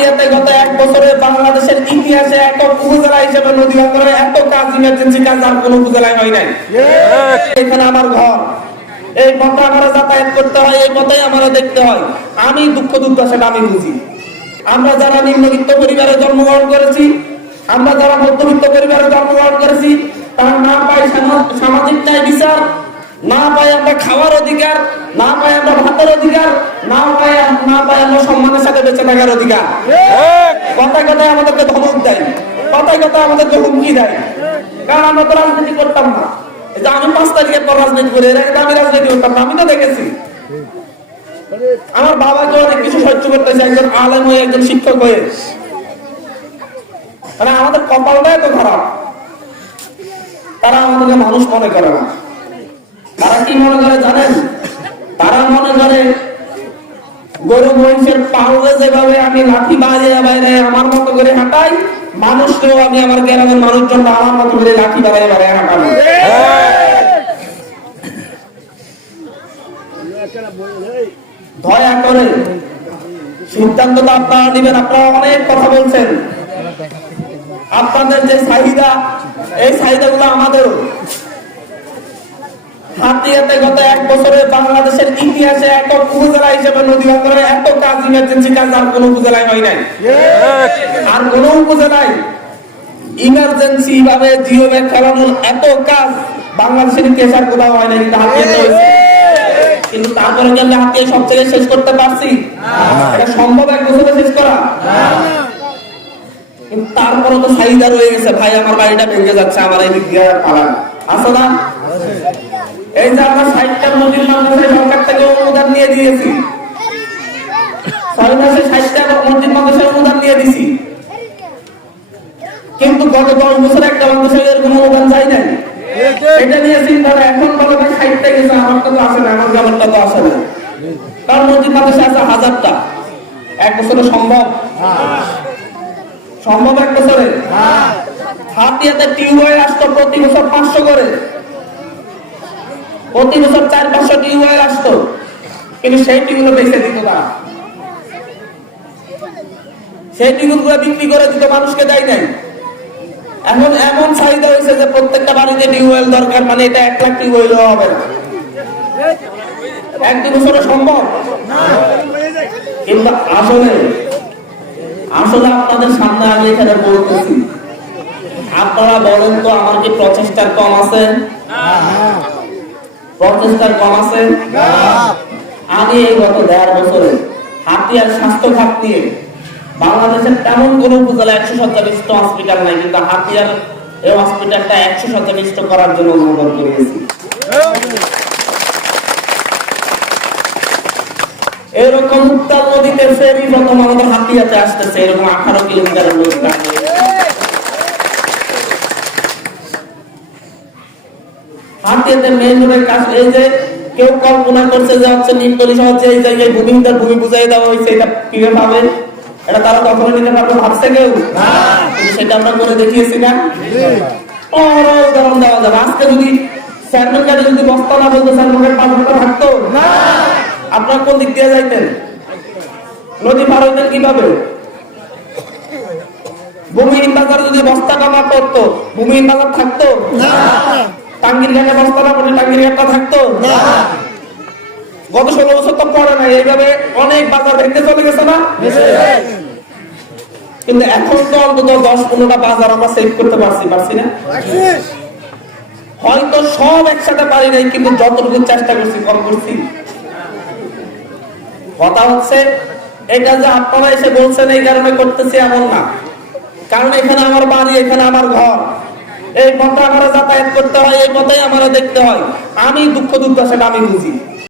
হাতিয়াতে গত এক বছরে বাংলাদেশের ইতিহাসে এত উপজেলা হিসেবে নদী এত কাজ ইমার্জেন্সি কাজ আর কোন উপজেলায় হয় নাই। এখানে আমার ঘর। এই পথে আমার যাতায়াত করতে হয় এই পথেই আমার দেখতে হয়। আমি দুঃখ দুঃখ সেটা আমি বুঝি। আমরা যারা নিম্নবিত্ত পরিবারে জন্মগ্রহণ করেছি আমরা যারা মধ্যবিত্ত পরিবারে জন্মগ্রহণ করেছি তারা নাম পাই সামাজিক ন্যায় বিচার। না পাই আমরা খাওয়ার অধিকার, না পাই আমরা ভাতের অধিকার, না পাই না পাই আমরা সম্মানের সাথে বেঁচে থাকার অধিকার। কথায় কথায় আমাদেরকে ধমক দেয়, কথায় কথায় আমাদেরকে হুমকি দেয়। কারণ আমরা তো রাজনীতি করতাম না। আমি পাঁচ তারিখের পর রাজনীতি করি তো আমি রাজনীতি করতাম না, আমি তো দেখেছি। আমার বাবাকে অনেক কিছু সহ্য করতেছে, একজন আলেম হয়ে, একজন শিক্ষক হয়ে। মানে আমাদের কপালটাই তো খারাপ। তারা আমাদেরকে মানুষ মনে করে না। কি মনে করে জানেন? তারা মনে করে, গরু, মহিষের পাউলে যেভাবে আমি লাঠি বাজিয়ে বাইরে আমার মতো করে হাঁটাই, মানুষকেও আমি আমার গ্রামের মানুষজন আমার মতো করে লাঠি বাড়াই বাড়াই হাঁটাবো দয়া করে সিদ্ধান্ত তো আপনারা নেবেন, আপনারা অনেক কথা বলছেন। আপনাদের যে চাহিদা, এই চাহিদাগুলো আমাদেরও। হাতিয়াতে গত এক বছরে বাংলাদেশের ইতিহাসে এত উপজেলা হিসেবে নদী অঞ্চলে এত কাজ ইমার্জেন্সি কাজ আর কোন উপজেলায় হয় নাই। আর কোন উপজেলায় ইমার্জেন্সি ভাবে জিও ব্যাগ ফেলানোর এত কাজ বাংলাদেশের ইতিহাসে আর কোথাও হয় নাই কিন্তু হাতিয়াতে হয়েছে কিন্তু তারপরে কি আমরা হাতিয়ে সব থেকে শেষ করতে পারছি? এটা সম্ভব এক বছরে শেষ করা? কিন্তু তারপরে তো চাহিদা রয়ে গেছে। ভাই আমার বাড়িটা ভেঙে যাচ্ছে আমার এই দিক দিয়ে পালান আছে না? এই যে আমরা ষাটটা নদীর মাদ্রাসায় সরকার থেকে অনুদান নিয়ে দিয়েছি। ছয় মাসে ষাটটা মসজিদ মাদ্রাসায় অনুদান দিয়ে দিছি। কিন্তু গত দশ বছর একটা মাদ্রাসায় এরকম অনুদান চাই নাই। এটা নিয়ে চিন্তা এখন বলে ভাই ষাটটা গেছে আমারটা তো আসে না আমার গ্রামেরটা তো আসে না। কারণ মসজিদ মাদ্রাসা আছে হাজারটা। এক বছরে সম্ভব? সম্ভব এক বছরে? হাতিয়াতে টিউবওয়েল আসতো প্রতি বছর পাঁচশো করে। প্রতি বছর চার পাঁচশো টিউবওয়েল আসতো, কিন্তু সেই টিউবগুলো বেঁচে দিত তারা সেই টিউবগুলো বিক্রি করে দিত, মানুষকে দেয় নাই। এখন এমন চাহিদা হয়েছে যে প্রত্যেকটা বাড়িতে টিউবওয়েল দরকার মানে এটা এক লাখ টিউবওয়েল হবে না। এক দু বছরে সম্ভব? কিন্তু আসলে আসলে আপনাদের সামনে আমি এখানে বলতেছি, আপনারা বলেন তো আমার কি প্রচেষ্টার কম আছে? প্রচেষ্টার কম আছে? আমি এই গত দেড় বছরে হাতিয়ার স্বাস্থ্য খাত নিয়ে বাংলাদেশের তেমন কোন উপজেলা একশো শয্যা হসপিটাল নাই কিন্তু হাতিয়ার এই হসপিটালটা একশো শয্যা করার জন্য অনুমোদন করিয়েছি এরকম উত্তাল নদীতে ফেরি প্রথম আমাদের হাতিয়াতে আসতেছে এরকম আঠারো কিলোমিটারের নদীটা রোডের কাজ এই যে কেউ কল্পনা করছে যে হচ্ছে নিমতলি এই জায়গায় ভূমি বুঝাই দেওয়া হয়েছে, এটা কীভাবে এটা তারা নিতে পারবে, ভাবছে কেউ? সেটা আমরা করে দেখিয়েছি না। আপনার কোন দিক দিয়ে যাইতেন? নদী পার হইতেন কীভাবে? ভূমিহীন বাজার যদি বস্তা কামা করতো, ভূমিহীন বাজার থাকতো? টাঙ্গির ঘাটে বস্তা না পড়ে টাঙ্গির ঘাটটা থাকতো? গত ষোলো বছর তো পড়ে না এইভাবে অনেক বাজার ভেঙে চলে গেছে না? কিন্তু এখন তো অন্তত দশ পনেরোটা বাজার আমরা সেভ করতে পারছি পারছি না? হয়তো সব একসাথে পারি নাই কিন্তু যতটুকু চেষ্টা করছি কম করছি। কথা হচ্ছে এটা যে আপনারা এসে বলছেন এই কারণে করতেছি এমন না। কারণ এখানে আমার বাড়ি এখানে আমার ঘর। এই পথে আমরা যাতায়াত করতে হয়, এই পথে আমরা দেখতে হয়। আমি দুঃখ দুর্দশাটা আমি বুঝি